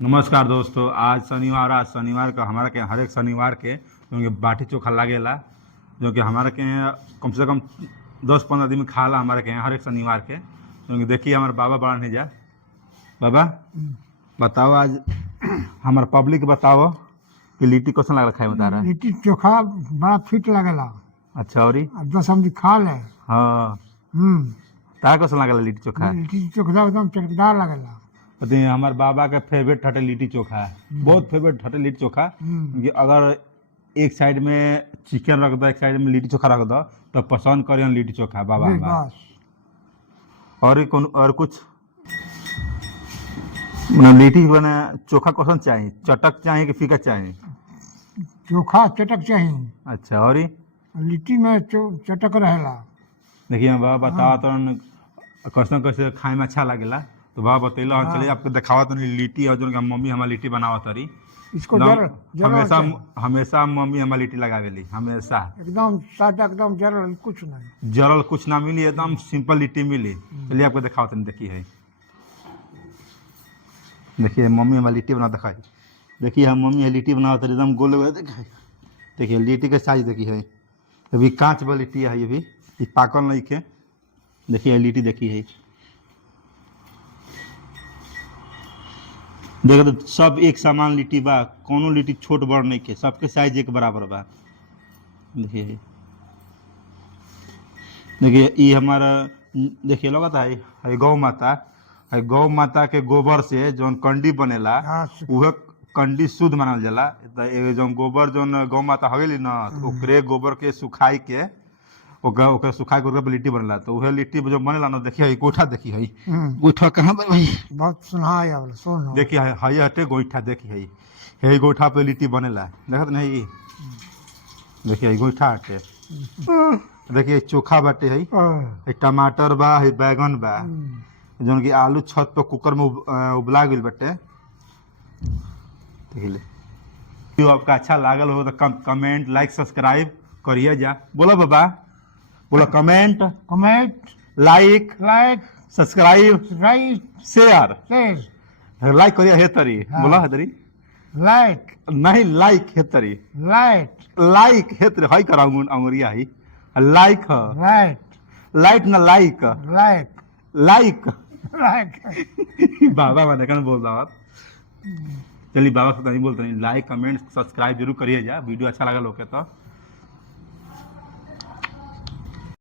नमस्कार दोस्तों। आज शनिवार का हमारे के हर एक शनिवार के क्योंकि बाटी चोखा लागेला जो कि हमारे के यहाँ कम से कम 10-15 आदमी खाला हमारे के यहाँ हर एक शनिवार के। क्योंकि देखिए हमारे बाबा बड़ा नहीं जा बाबा बताओ आज हमारे पब्लिक बताओ कि लिट्टी कैसा लग रहा है बता रहा है। लिट्टी चोखा बड़ा फिट लगेला। अच्छा और अब 10 आदमी खा ले। हाँ तारा कैसा लगेला लिट्टी चोखा। लिट्टी चोखा एकदम चटकदार लगेला। पता है हमारे बाबा का फेवरेट हटे लिट्टी चोखा है, बहुत फेवरेट हटे लिट्टी चोखा। क्योंकि अगर एक साइड में चिकन रख दो एक साइड में लिट्टी चोखा रख दो तो पसंद करें लिट्टी चोखा बाबा बस हमारा। बस। और कुछ मतलब लिट्टी बने चोखा कैसन चाहिए, चटक चाहिए कि फीका चाहिए। चोखा चटक चाहिए। अच्छा और लिट्टी में चटक रहेला। देखिए हम बाबा बताओ तो कैसे कैसे खाए में अच्छा लगेला तो बाबा बतैला। हाँ। चलिए आपको दिखावा तो लिट्टी और जो मम्मी हमारी लिट्टी बनावा तरी इसको हमेशा हमेशा मम्मी हमारी लिट्टी लगावेली हमेशा एकदम सादा एकदम जरल कुछ नहीं। जरल कुछ ना मिली, एकदम सिंपल लिट्टी मिली। चलिए आपको दिखाओ तो देखिए है, देखिए मम्मी हमारी लिट्टी बना दिखाई। देखिए हम मम्मी लिट्टी बनाओ तो एकदम गोल हुए देखिए लिट्टी के साइज देखिए है। अभी कांच वाली लिट्टी है ये पाकल नहीं के। देखिए लिट्टी देखिए है, देखो तो सब एक समान लिट्टी बा, कोनो लिट्टी छोट बड़ नहीं के, सबके साइज एक बराबर बा। देखिए देखिए ये हमारा देखिए लगता है गौ माता के गोबर से जौन कंडी बनेला वह कंडी शुद्ध मानल जाला। तो जौन गोबर जौन गौ माता हवेली ना तो ओकरे गोबर के सुखाई के ओकर सुखा के ओकर लिट्टी बनेला। तो वह लिट्टी जो बनेला ना देखिए गोईठा देखिए है, गोईठा कहाँ बा भाई। बहुत सुनाई आवल सुन। देखिए है हटे गोईठा देखिए है गोईठा पे लिट्टी बनेला देखत नहीं। देखिए गोईठा हटे देखिए चोखा बाटे है, टमाटर बा है, बैगन बा जौन की आलू छत पे कुकर में उबला गइल बाटे। देखिए जो आपका अच्छा लागल हो तो कमेंट लाइक सब्सक्राइब करिए जा। बोलो बाबा बोलो comment like subscribe share like करिए हे तरी। बोला है तरी लाइक नहीं लाइक हे तरी लाइक हे तरी हाई कराऊंगा अंगुरिया ही लाइक लाइक लाइट ना लाइक लाइक बाबा मैंने कहना बोल रहा। चलिए बाबा से नहीं बोलते नहीं, लाइक कमेंट सब्सक्राइब जरूर करिए जा। वीडियो अच्छा लगा लोग तो